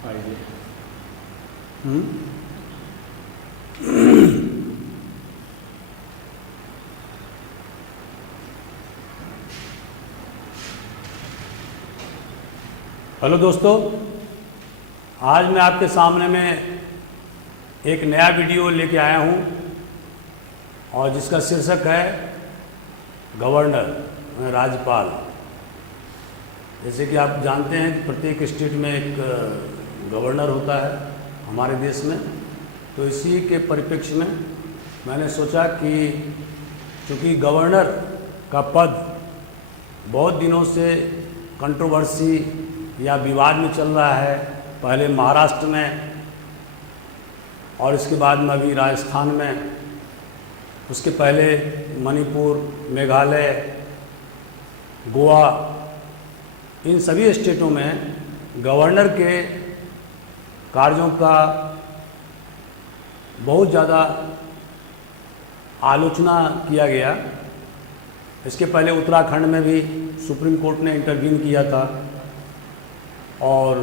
Hello दोस्तों, आज मैं आपके सामने में एक नया वीडियो लेके आया हूँ और जिसका शीर्षक है गवर्नर राज्यपाल। जैसे कि आप जानते हैं कि प्रत्येक स्टेट में एक गवर्नर होता है हमारे देश में, तो इसी के परिप्रेक्ष्य में मैंने सोचा कि चूँकि गवर्नर का पद बहुत दिनों से कंट्रोवर्सी या विवाद में चल रहा है, पहले महाराष्ट्र में और इसके बाद में अभी राजस्थान में, उसके पहले मणिपुर, मेघालय, गोवा, इन सभी स्टेटों में गवर्नर के कार्यों का बहुत ज़्यादा आलोचना किया गया। इसके पहले उत्तराखंड में भी सुप्रीम कोर्ट ने इंटरवीन किया था और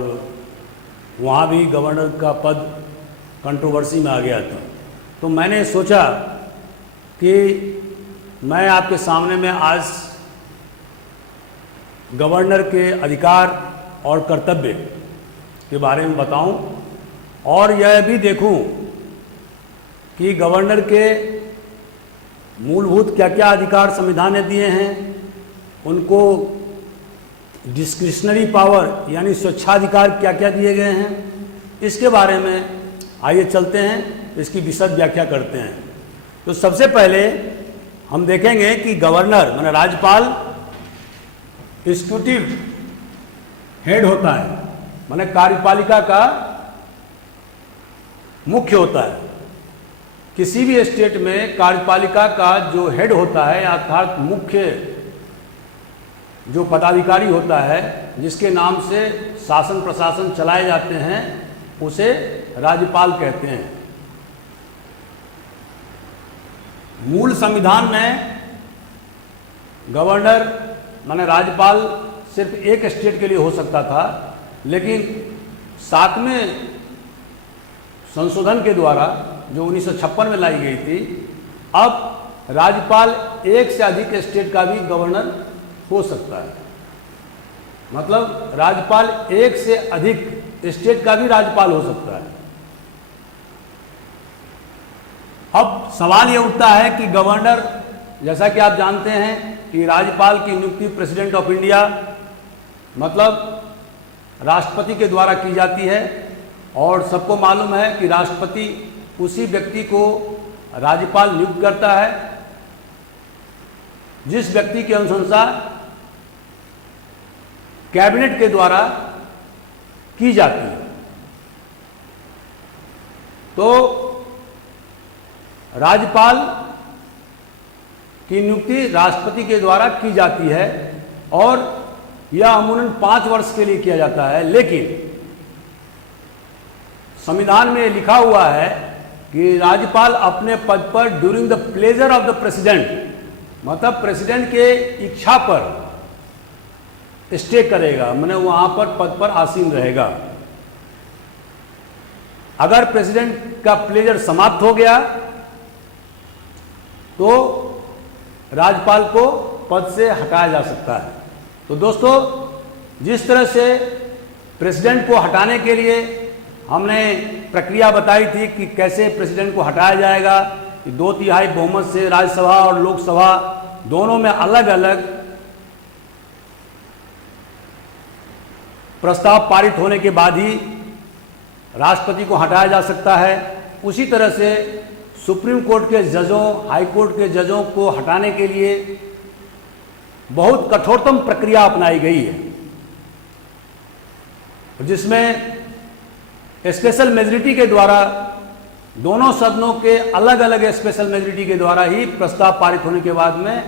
वहाँ भी गवर्नर का पद कंट्रोवर्सी में आ गया था। तो मैंने सोचा कि मैं आपके सामने में आज गवर्नर के अधिकार और कर्तव्य के बारे में बताऊं और यह भी देखूं कि गवर्नर के मूलभूत क्या क्या अधिकार संविधान ने दिए हैं, उनको डिस्क्रिशनरी पावर यानी स्वेच्छाधिकार क्या क्या दिए गए हैं, इसके बारे में आइए चलते हैं, इसकी विशद व्याख्या करते हैं। तो सबसे पहले हम देखेंगे कि गवर्नर माने राज्यपाल एग्जीक्यूटिव हेड होता है, माने कार्यपालिका का मुख्य होता है। किसी भी स्टेट में कार्यपालिका का जो हेड होता है अर्थात मुख्य जो पदाधिकारी होता है, जिसके नाम से शासन प्रशासन चलाए जाते हैं, उसे राज्यपाल कहते हैं। मूल संविधान में गवर्नर माने राज्यपाल सिर्फ एक स्टेट के लिए हो सकता था, लेकिन 7वें संशोधन के द्वारा जो 1956 में लाई गई थी, अब राज्यपाल एक से अधिक स्टेट का भी गवर्नर हो सकता है। मतलब राज्यपाल एक से अधिक स्टेट का भी राज्यपाल हो सकता है। अब सवाल यह उठता है कि गवर्नर, जैसा कि आप जानते हैं कि राज्यपाल की नियुक्ति प्रेसिडेंट ऑफ इंडिया मतलब राष्ट्रपति के द्वारा की जाती है और सबको मालूम है कि राष्ट्रपति उसी व्यक्ति को राज्यपाल नियुक्त करता है जिस व्यक्ति की अनुशंसा कैबिनेट के द्वारा की जाती है। तो राज्यपाल की नियुक्ति राष्ट्रपति के द्वारा की जाती है और यह अमूमन 5 वर्ष के लिए किया जाता है। लेकिन संविधान में लिखा हुआ है कि राज्यपाल अपने पद पर during the pleasure of the president, मतलब प्रेसिडेंट के इच्छा पर स्टे करेगा, माने वहां पर पद पर आसीन रहेगा। अगर प्रेसिडेंट का प्लेजर समाप्त हो गया तो राज्यपाल को पद से हटाया जा सकता है। तो दोस्तों, जिस तरह से प्रेसिडेंट को हटाने के लिए हमने प्रक्रिया बताई थी कि कैसे प्रेसिडेंट को हटाया जाएगा, कि 2/3 बहुमत से राज्यसभा और लोकसभा दोनों में अलग अलग प्रस्ताव पारित होने के बाद ही राष्ट्रपति को हटाया जा सकता है, उसी तरह से सुप्रीम कोर्ट के जजों, हाई कोर्ट के जजों को हटाने के लिए बहुत कठोरतम प्रक्रिया अपनाई गई है, जिसमें स्पेशल मेजॉरिटी के द्वारा दोनों सदनों के अलग अलग स्पेशल मेजॉरिटी के द्वारा ही प्रस्ताव पारित होने के बाद में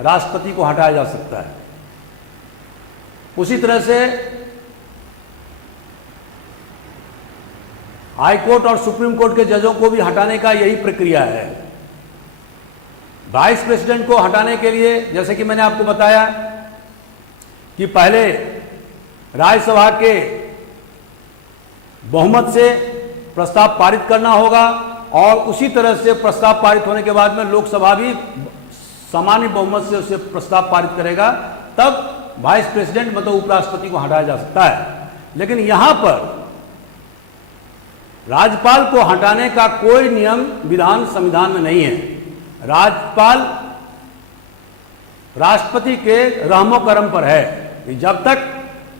राष्ट्रपति को हटाया जा सकता है। उसी तरह से हाई कोर्ट और सुप्रीम कोर्ट के जजों को भी हटाने का यही प्रक्रिया है। वाइस प्रेसिडेंट को हटाने के लिए जैसे कि मैंने आपको बताया कि पहले राज्यसभा के बहुमत से प्रस्ताव पारित करना होगा और उसी तरह से प्रस्ताव पारित होने के बाद में लोकसभा भी सामान्य बहुमत से उसे प्रस्ताव पारित करेगा, तब वाइस प्रेसिडेंट मतलब उपराष्ट्रपति को हटाया जा सकता है। लेकिन यहां पर राज्यपाल को हटाने का कोई नियम विधान संविधान में नहीं है। राज्यपाल राष्ट्रपति के रहमो करम पर है कि जब तक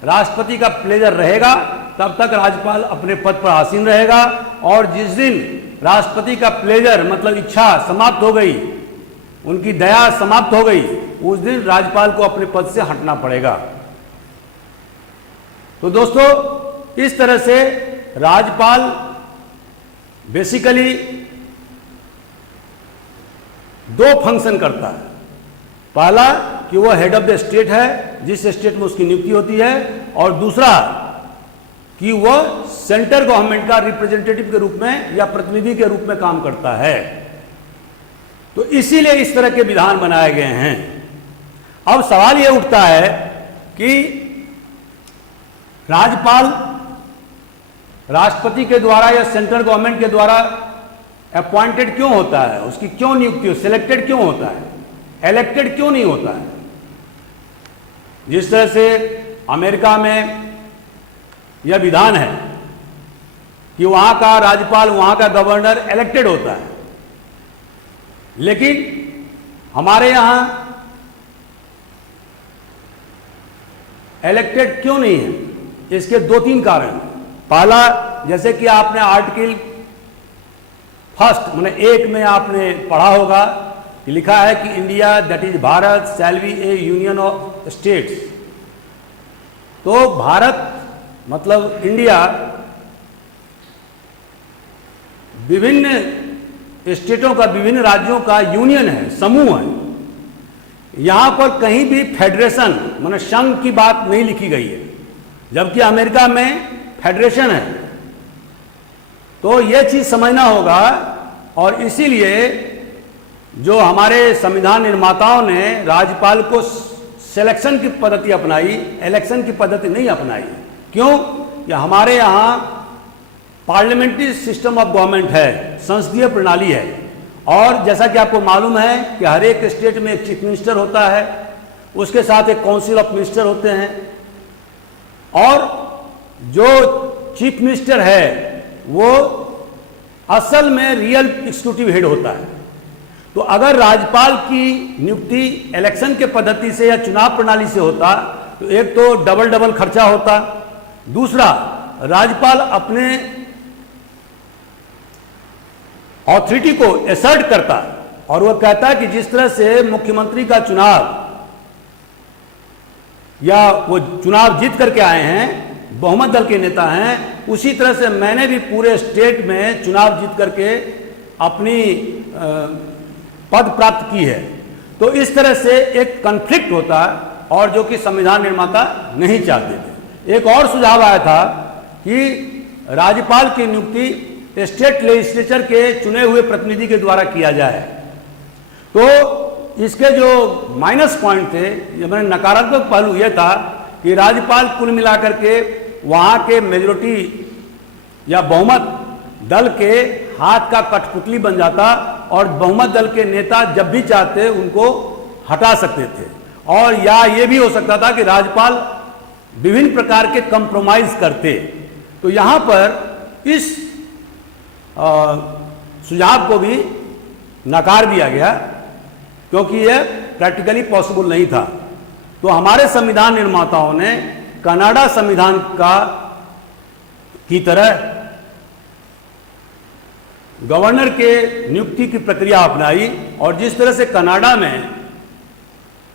राष्ट्रपति का प्लेजर रहेगा तब तक राज्यपाल अपने पद पर आसीन रहेगा, और जिस दिन राष्ट्रपति का प्लेजर मतलब इच्छा समाप्त हो गई, उनकी दया समाप्त हो गई, उस दिन राज्यपाल को अपने पद से हटना पड़ेगा। तो दोस्तों, इस तरह से राज्यपाल बेसिकली दो फंक्शन करता है। पहला कि वह हेड ऑफ द स्टेट है, जिस स्टेट में उसकी नियुक्ति होती है, और दूसरा कि वह सेंट्रल गवर्नमेंट का रिप्रेजेंटेटिव के रूप में या प्रतिनिधि के रूप में काम करता है। तो इसीलिए इस तरह के विधान बनाए गए हैं। अब सवाल यह उठता है कि राज्यपाल राष्ट्रपति के द्वारा या सेंट्रल गवर्नमेंट के द्वारा अपॉइंटेड क्यों होता है, उसकी क्यों नियुक्ति, सिलेक्टेड क्यों होता है, इलेक्टेड क्यों नहीं होता है। जिस तरह से अमेरिका में यह विधान है कि वहां का राज्यपाल, वहां का गवर्नर इलेक्टेड होता है, लेकिन हमारे यहां इलेक्टेड क्यों नहीं है। इसके दो तीन कारण। पहला, जैसे कि आपने आर्टिकल फर्स्ट मैंने 1 में आपने पढ़ा होगा कि लिखा है कि India that is Bharat shall be A union of states. तो भारत मतलब इंडिया विभिन्न स्टेटों का, विभिन्न राज्यों का यूनियन है, समूह है। यहां पर कहीं भी फेडरेशन माने संघ की बात नहीं लिखी गई है, जबकि अमेरिका में फेडरेशन है। तो यह चीज समझना होगा, और इसीलिए जो हमारे संविधान निर्माताओं ने राज्यपाल को सिलेक्शन की पद्धति अपनाई, इलेक्शन की पद्धति नहीं अपनाई। क्यों? कि हमारे यहाँ पार्लियामेंट्री सिस्टम ऑफ गवर्नमेंट है, संसदीय प्रणाली है, और जैसा कि आपको मालूम है कि हर एक स्टेट में एक चीफ मिनिस्टर होता है, उसके साथ एक काउंसिल ऑफ मिनिस्टर होते हैं, और जो चीफ मिनिस्टर है वो असल में रियल एग्जीक्यूटिव हेड होता है। तो अगर राज्यपाल की नियुक्ति इलेक्शन के पद्धति से या चुनाव प्रणाली से होता तो एक तो डबल खर्चा होता, दूसरा राज्यपाल अपने ऑथोरिटी को एसर्ट करता और वह कहता कि जिस तरह से मुख्यमंत्री का चुनाव या वो चुनाव जीत करके आए हैं, बहुमत दल के नेता हैं, उसी तरह से मैंने भी पूरे स्टेट में चुनाव जीत करके अपनी पद प्राप्त की है। तो इस तरह से एक कॉन्फ्लिक्ट होता और जो कि संविधान निर्माता नहीं चाहते थे। एक और सुझाव आया था कि राज्यपाल की नियुक्ति स्टेट लेजिस्लेचर के चुने हुए प्रतिनिधि के द्वारा किया जाए। तो इसके जो माइनस पॉइंट थे, मैंने नकारात्मक पहलू यह था कि राज्यपाल कुल मिलाकर के वहाँ के मेजोरिटी या बहुमत दल के हाथ का कठपुतली बन जाता और बहुमत दल के नेता जब भी चाहते उनको हटा सकते थे। और या ये भी हो सकता था कि राज्यपाल विभिन्न प्रकार के कंप्रोमाइज करते। तो यहाँ पर इस सुझाव को भी नकार दिया गया क्योंकि यह प्रैक्टिकली पॉसिबल नहीं था। तो हमारे संविधान निर्माताओं ने कनाडा संविधान की तरह गवर्नर के नियुक्ति की प्रक्रिया अपनाई और जिस तरह से कनाडा में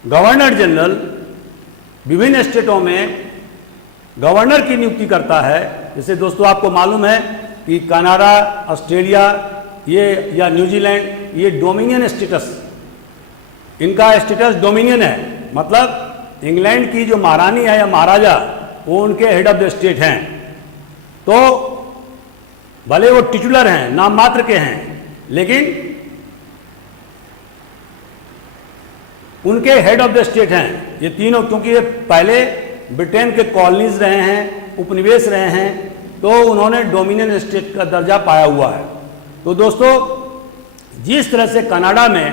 गवर्नर जनरल विभिन्न स्टेटों में गवर्नर की नियुक्ति करता है। जैसे दोस्तों आपको मालूम है कि कनाडा, ऑस्ट्रेलिया ये या न्यूजीलैंड ये डोमिनियन स्टेटस, इनका स्टेटस डोमिनियन है, मतलब इंग्लैंड की जो महारानी है या महाराजा वो उनके हेड ऑफ द स्टेट हैं। तो भले वो टिटुलर हैं, नाम मात्र के हैं, लेकिन उनके हेड ऑफ द स्टेट हैं ये तीनों, क्योंकि ये पहले ब्रिटेन के कॉलोनीज रहे हैं, उपनिवेश रहे हैं। तो उन्होंने डोमिनियन स्टेट का दर्जा पाया हुआ है। तो दोस्तों, जिस तरह से कनाडा में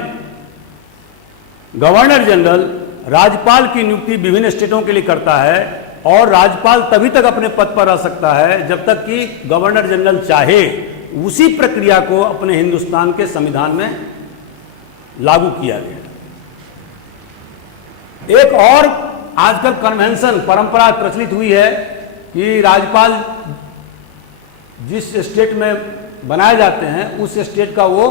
गवर्नर जनरल राज्यपाल की नियुक्ति विभिन्न स्टेटों के लिए करता है, और राज्यपाल तभी तक अपने पद पर रह सकता है जब तक कि गवर्नर जनरल चाहे, उसी प्रक्रिया को अपने हिंदुस्तान के संविधान में लागू किया गया। एक और आजकल कन्वेंशन, परंपरा प्रचलित हुई है कि राज्यपाल जिस स्टेट में बनाए जाते हैं उस स्टेट का वो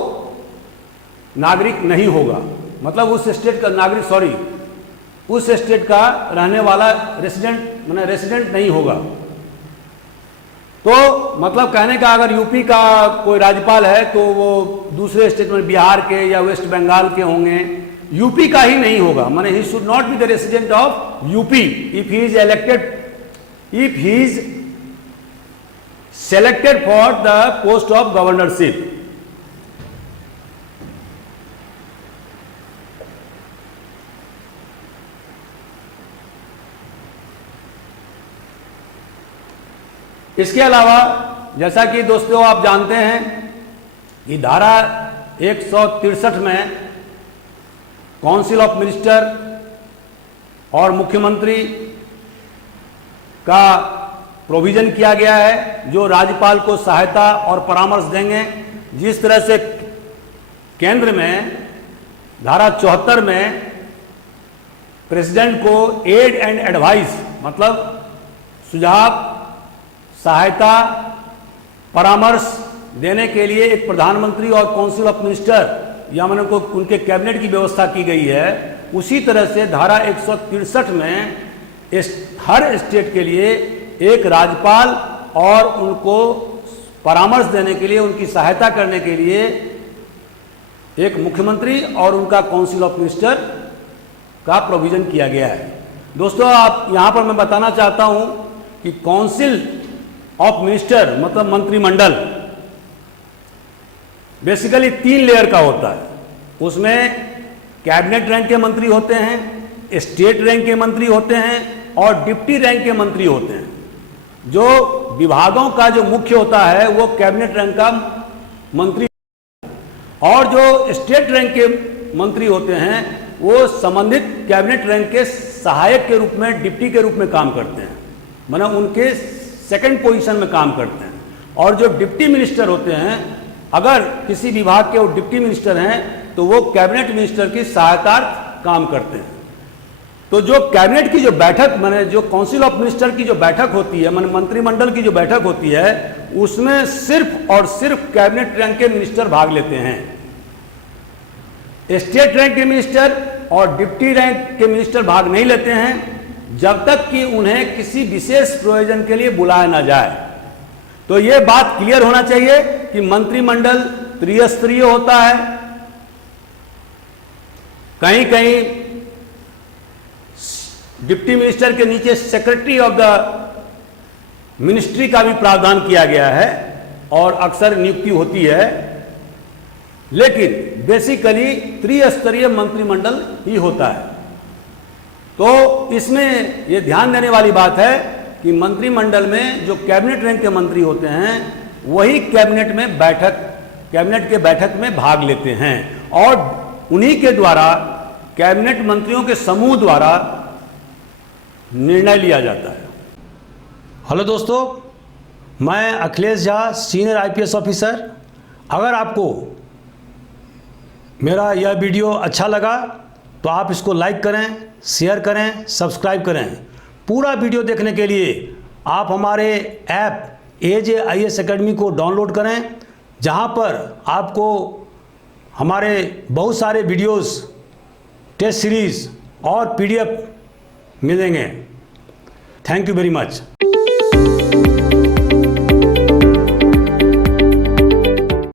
नागरिक नहीं होगा, मतलब उस स्टेट का नागरिक, सॉरी, उस स्टेट का रहने वाला रेसिडेंट नहीं होगा। तो मतलब कहने का, अगर यूपी का कोई राज्यपाल है तो वो दूसरे स्टेट में बिहार के या वेस्ट बंगाल के होंगे, यूपी का ही नहीं होगा। माने he should not be the resident of UP if he is elected, if he is selected for the post of governorship. इसके अलावा जैसा कि दोस्तों आप जानते हैं कि धारा 163 में काउंसिल ऑफ मिनिस्टर और मुख्यमंत्री का प्रोविजन किया गया है, जो राज्यपाल को सहायता और परामर्श देंगे। जिस तरह से केंद्र में धारा 74 में प्रेसिडेंट को एड एंड एडवाइस, मतलब सुझाव, सहायता, परामर्श देने के लिए एक प्रधानमंत्री और काउंसिल ऑफ मिनिस्टर या मैंने को उनके कैबिनेट की व्यवस्था की गई है, उसी तरह से धारा 163 में हर स्टेट के लिए एक राज्यपाल और उनको परामर्श देने के लिए, उनकी सहायता करने के लिए एक मुख्यमंत्री और उनका काउंसिल ऑफ मिनिस्टर का प्रोविजन किया गया है। दोस्तों, आप यहां पर मैं बताना चाहता हूं कि काउंसिल ऑफ मिनिस्टर मतलब मंत्रिमंडल बेसिकली 3 लेयर का होता है। उसमें कैबिनेट रैंक के मंत्री होते हैं, स्टेट रैंक के मंत्री होते हैं और डिप्टी रैंक के मंत्री होते हैं। जो विभागों का जो मुख्य होता है वो कैबिनेट रैंक का मंत्री, और जो स्टेट रैंक के मंत्री होते हैं वो संबंधित कैबिनेट रैंक के सहायक के रूप में, डिप्टी के रूप में काम करते हैं, मतलब उनके सेकंड पोजीशन में काम करते हैं। और जो डिप्टी मिनिस्टर होते हैं, अगर किसी विभाग के वो डिप्टी मिनिस्टर हैं तो वो कैबिनेट मिनिस्टर की सहायतार्थ काम करते हैं। तो जो कैबिनेट की जो बैठक, माने जो काउंसिल ऑफ मिनिस्टर की जो बैठक होती है, माने मंत्रिमंडल की जो बैठक होती है, उसमें सिर्फ और सिर्फ कैबिनेट रैंक के मिनिस्टर भाग लेते हैं। स्टेट रैंक के मिनिस्टर और डिप्टी रैंक के मिनिस्टर भाग नहीं लेते हैं जब तक कि उन्हें किसी विशेष प्रयोजन के लिए बुलाया ना जाए। तो यह बात क्लियर होना चाहिए कि मंत्रिमंडल त्रिस्तरीय होता है। कहीं कहीं डिप्टी मिनिस्टर के नीचे सेक्रेटरी ऑफ द मिनिस्ट्री का भी प्रावधान किया गया है और अक्सर नियुक्ति होती है, लेकिन बेसिकली त्रिस्तरीय मंत्रिमंडल ही होता है। तो इसमें यह ध्यान देने वाली बात है कि मंत्रिमंडल में जो कैबिनेट रैंक के मंत्री होते हैं वही कैबिनेट के बैठक में भाग लेते हैं और उन्हीं के द्वारा, कैबिनेट मंत्रियों के समूह द्वारा निर्णय लिया जाता है। हेलो दोस्तों, मैं Akhilesh Jha, senior IPS officer. अगर आपको मेरा यह वीडियो अच्छा लगा तो आप इसको लाइक करें, शेयर करें, सब्सक्राइब करें। पूरा वीडियो देखने के लिए आप हमारे ऐप AJIS Academy को डाउनलोड करें, जहां पर आपको हमारे बहुत सारे वीडियोस, टेस्ट सीरीज़ और PDF मिलेंगे। Thank you very much.